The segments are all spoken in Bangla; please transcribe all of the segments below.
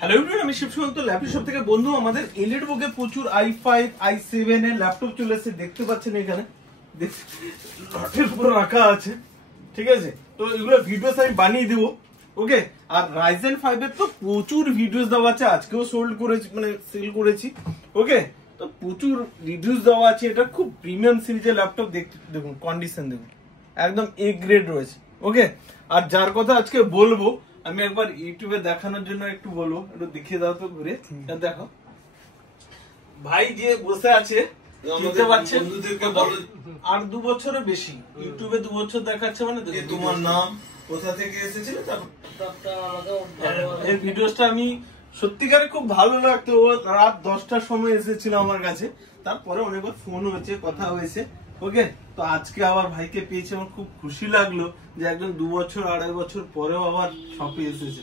হ্যালো এভরিওয়ান, আমি শিবসুমন্ত ল্যাপটপ শপ থেকে। বন্ধু, আমাদের এলিট বুকে প্রচুর i5 i7 এর ল্যাপটপ চলে এসেছে, দেখতে পাচ্ছেন এখানে লটের উপর রাখা আছে। ঠিক আছে, তো এগুলো ভিডিওস আমি বানিয়ে দিব। ওকে, আর Ryzen 5 এর তো প্রচুর ভিডিওস দেওয়া আছে, আজকেও সোল্ড করেছি, মানে সেল করেছি। ওকে, তো প্রচুর রিভিউস দেওয়া আছে। এটা খুব প্রিমিয়াম সিরিজের ল্যাপটপ। দেখুন কন্ডিশন দেখুন, একদম এ গ্রেড রয়েছে। ওকে, আর যার কথা আজকে বলবো, আমি একবার ইউটিউবে দেখানোর জন্য একটু বলবো, একটু দেখিয়ে দাও তো ঘুরে। দেখো ভাই যে বসে আছে, বুঝতে পারছেন, আর 2 বছরের বেশি ইউটিউবে 2 বছর দেখাচ্ছে। মানে তোমার নাম কোথা থেকে এসেছিল, এই ভিডিওসটা আমি সত্যিকারে খুব ভালো লাগতো। রাত 10টার সময় এসেছিল আমার কাছে, তারপরে অনেকবার ফোন হয়েছে, কথা হয়েছে। ওকে, তো আজকে আবার ভাইকে পেয়েছি, আমার খুব খুশি লাগলো যে একদম 2 বছর 2.5 বছর পরেও আবার শপে এসেছে।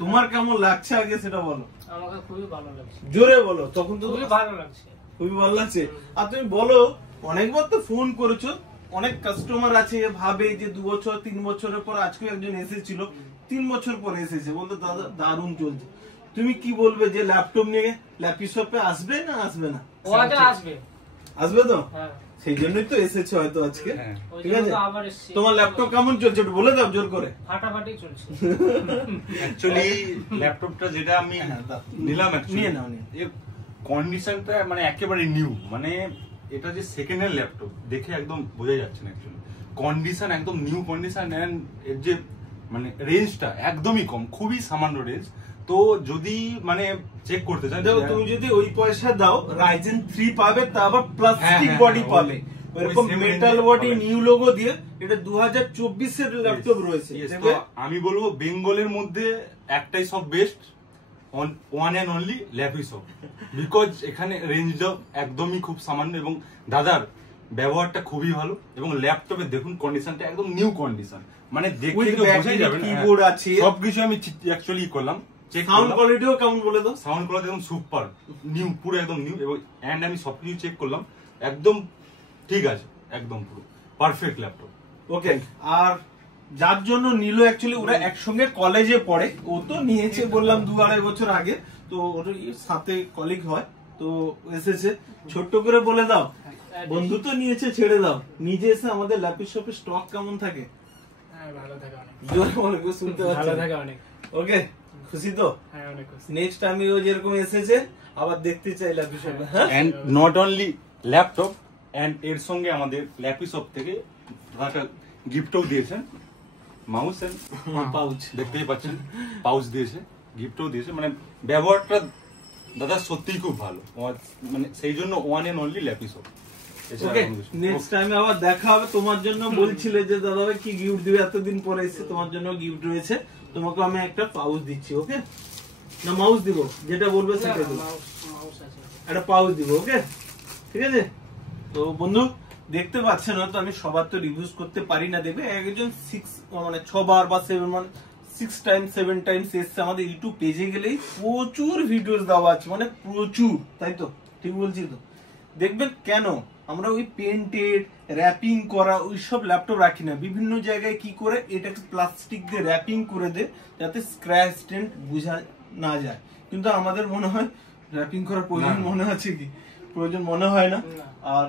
তোমার কেমন লাগছে আগে সেটা বলো। আমাকে খুবই ভালো লাগছে। জোরে বলো। তখন তো খুবই ভালো লাগছে, খুবই ভালো লাগছে। আর তুমি বলো, অনেকবার তো ফোন করেছো, অনেক কাস্টমার আছে ভাবে যে 2 বছর 3 বছরের পর, আজকে একজন এসেছিল 3 বছর পরে এসেছে, বলতো দাদা দারুণ চলছে। তুমি কি বলবে যে ল্যাপটপ নিয়ে ল্যাপটপ শপে আসবে না আসবে না? আসবে, আসবে তো? হ্যাঁ, সেই জন্যই তো এসেছে হয়তো আজকে। ঠিক আছে, আবার এসেছি। তোমার ল্যাপটপ কেমন চলছে একটু বলে দাও জোর করে। ফাটাফাটি চলছে। অ্যাকচুয়ালি ল্যাপটপটা যেটা আমি নিলাম, নিয়ে নাও, নিয়ে এর কন্ডিশনটা মানে একেবারে নিউ। মানে এটা যে সেকেন্ড হ্যান্ড ল্যাপটপ দেখে একদম বোঝা যাচ্ছে না। অ্যাকচুয়ালি কন্ডিশন একদম নিউ কন্ডিশন, এন্ড এর যে মানে রেঞ্জটা একদমই কম, খুবই সামান্য রেঞ্জ। তো যদি মানে চেক করতে চান, দেখো তুমি যদি ওই পয়সা দাও Ryzen 3 পাবে, তা আবার প্লাস্টিক বডি পাবে, এরকম মেটাল বডি নিউ লোগো দিয়ে। এটা 2024 এর ল্যাপটপ রয়েছে। আমি বলবো বেঙ্গলের মধ্যে একটাই সব best, one and only laptop, because এখানে রেঞ্জটা একদমই খুব সামান্য এবং দাদার ব্যবহারটা খুবই ভালো। এবং ল্যাপটপে দেখুন কন্ডিশনটা একদম নিউ কন্ডিশন, মানে দেখলে তো বোঝাই যাবে না। কিবোর্ড আছে, সবকিছু আমি অ্যাকচুয়ালি করলাম, চেক সাউন্ড কোয়ালিটিও কেমন বলে দাও। সাউন্ড কোয়ালিটি একদম সুপার নিউ, পুরো একদম নিউ। এবং এন্ড আমি সবকিছু চেক করলাম, একদম ঠিক আছে, একদম পুরো পারফেক্ট ল্যাপটপ। ওকে, আর যার জন্য নিল অ্যাকচুয়ালি ওরা একসঙ্গে কলেজে পড়ে, ও তো নিয়েছে বললাম 2-2.5 বছর আগে, তো ওর সাথে কলিগ হয়, তো এসেছে। ছোট্ট করে বলে দাও, বন্ধু তো নিয়েছে, ছেড়ে দাও, নিজে এসে আমাদের ল্যাপটপ শপে স্টক কেমন থাকে? ভালো থাকে অনেক, জোরে বলে শুনতে পাচ্ছি। ভালো থাকে অনেক। ওকে, খুশি তো? হ্যাঁ, অনেক খুশি। নেক্সট আমি ও যেরকম এসেছে আবার দেখতে চাই ল্যাপটপ শপে। And not only laptop, and এর সঙ্গে আমাদের ল্যাপটপ থেকে একটা গিফটও দিয়েছেন, মাউস এন্ড পাউচ, দেখতেই পাচ্ছেন, পাউচ দিয়েছে, গিফটও দিয়েছে। মানে ব্যবহারটা দাদা সত্যিই খুব ভালো, মানে সেই জন্য one and only laptop. Okay, next time আবার দেখা হবে। তোমার জন্য বলছিলে যে দাদা ভাই কি গিফট দিবে, এতদিন পরে এসেছে, তোমার জন্য গিফট রয়েছে। তোমাকে আমি একটা পাউচ দিচ্ছি। ওকে, না মাউস দিব, যেটা বলবে সেটা দিব, একটা পাউচ দিব। ওকে, ঠিক আছে। তো বন্ধু দেখতে পাচ্ছেন হয়তো আমি সবার তো রিভিউজ করতে পারি না, দেখবে একজন 6 বার বা 7 মানে 6 টাইমস 7 টাইমস এসছে। আমাদের ইউটিউব পেজে গেলেই প্রচুর ভিডিওস দেওয়া আছে, মানে প্রচুর, তাই তো? ঠিক বলছি তো? দেখবেন কেন আমরা ওই পেন্টেড র্যাপিং করা ওইসব ল্যাপটপ রাখি না, বিভিন্ন জায়গায় কি করে এটাকে প্লাস্টিক দিয়ে র্যাপিং করে দে, যাতে স্ক্র্যাচ ডেন্ট বোঝা না যায়। কিন্তু আমাদের মনে হয় র্যাপিং করার প্রয়োজন মনে আছে কি? প্রয়োজন মনে হয় না। আর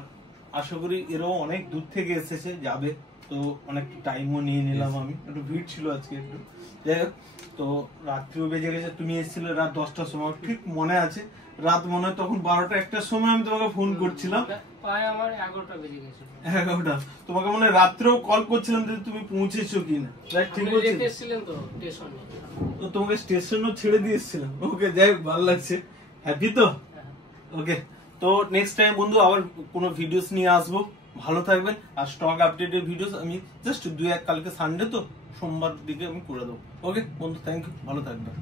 আশা করি এরাও অনেক দূর থেকে এসেছে, যাবে, তো অনেক টাইমও নিয়ে নিলাম আমি, একটু ভিড় ছিল আজকে একটু। যাই হোক, তো রাত্রিও বেজে গেছে, তুমি এসেছিলে রাত 10টার সময়, ঠিক মনে আছে। রাত মনে হয় তখন 12টা-1টার সময় আমি তোমাকে ফোন করছিলাম, প্রায় আমার 11টা বেজে গেছে। 11টা তোমাকে মনে হয় রাত্রেও কল করছিলাম যে তুমি পৌঁছেছো কিনা। ঠিক বলছিস তো স্টেশনে, তো তোমাকে স্টেশনও ছেড়ে দিয়েছিলাম। ওকে, যাই হোক, ভালো লাগছে, হ্যাপি তো? ওকে, তো নেক্সট টাইম বন্ধু আবার কোনো ভিডিওস নিয়ে আসবো। ভালো থাকবেন। আর স্টক আপডেটের ভিডিওস আমি জাস্ট 2-1 কালকে সানডে তো সোমবার দিকে আমি করে দেবো। ওকে বন্ধু, থ্যাংক ইউ, ভালো থাকবেন।